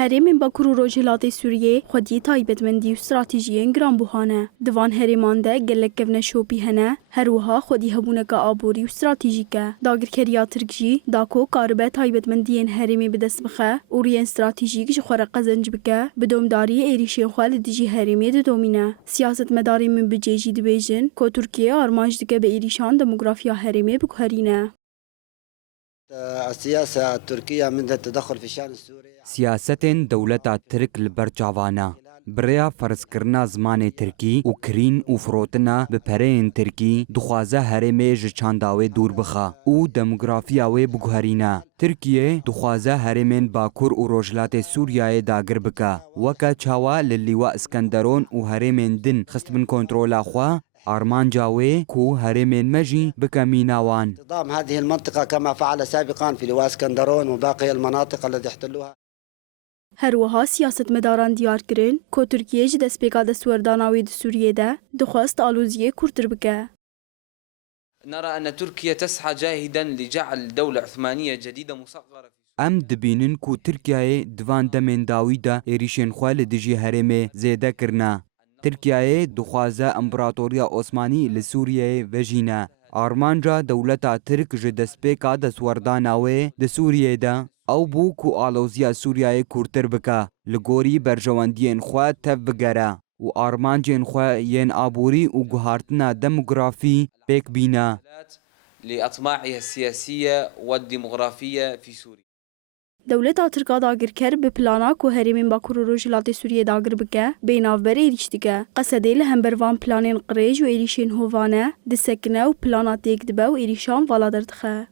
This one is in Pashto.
هرم باکور و روجهلات سوریه خودی تایبەتمەندی و استراتیژیên giranbuhan e. Divan herêman de gelek kevneşopî hene, her wiha xwedî hebûneka aborî û stratîjîk e. Dagirkeriya Tirk jî da ku karibe taybetmendiyên herêmê bi dest bixe û rûyên stratîjîk ji xwe re qezenc bike, bi domdariyê êrişên xwe li dijî herêmê didomîne. Siyasetmedarên min bicê jî dibêjin ku Tirkiye armanc dike bi êrişan demografiya herêmê biguherîne. السياسة التركية منذ التدخل في الشأن السوري سیاستên dewleta Tirk li ber çavana. Birêya ferzkirina zimanê Tirkî û kirîn û firotina bi pereyên Tirkî dixwaze herêmê ji çanda wê dûr bixe û demografiya wê biguherîne. Tirkiye dixwaze herêmên Bakur û Rojhilatê Sûriyayê dagir bike. Weke çawa li Lîwa İskenderun û herêmên din xist bin kontrola xwe, armanca wê ku herêmên me jî bike mîna wan. انتظام هذه المنطقة كما فعل سابقا في لواء اسكندرون وباقي المناطق التي احتلوها. Her wiha siyasetmedaran diyar kirin ku Tirkiye ji destpêka destwerdana wê di Sûriyê de dixwast aloziyê kurtir bike. نرى أن تركيا تسعى جاهدا لجعل دولة عثمانية جديدة مصغرة. Em dibînin ku Tirkiyeyê divan demên dawî de êrişên xwe li dijî herêmê zêde kirine. Tirkiyeyê dixwaze İmparatoriya Osmanî li Sûriyeyê vejîne. Armanca dewleta Tirk ji destpêka destwerdana wê di Sûriyê de ew bû ku aloziya Sûriyayê kurtir bike, li gorî berjewendiyên xwe tev bigere û armancên xwe yên aborî û guhartina demografî pêk bîne. لأطماعها السياسية والديمغرافية في سوريا. Dewleta Tirka dagirker bi plana ku herêmên Bakur û Rojhilatê Sûriyê dagir bike, bênavber êrîş dike. Qesedê li hember van planên qirêj û êrişên hovane disekine û plana têk dibe û êrîşan vala derdixe.